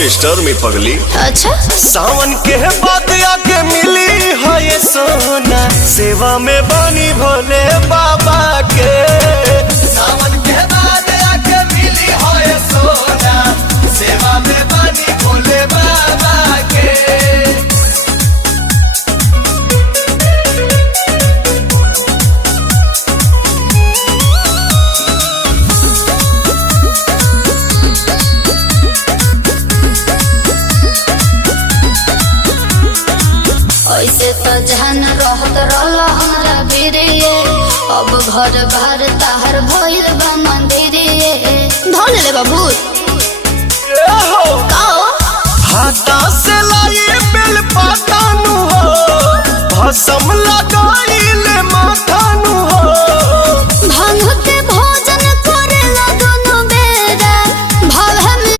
Disturb me पगली। अच्छा सावन के बाद आके मिली है ये सोना, सेवा में बनी भोले बाबा के। सावन के बाद आके मिली है ये सोना, सेवा में बनी भोले बाबा के। ऐसे तो जहन रहत रहला हमरा बिरिये, अब घर बार ताहर भइल बा मंदिरिये। ढोल ले बाबू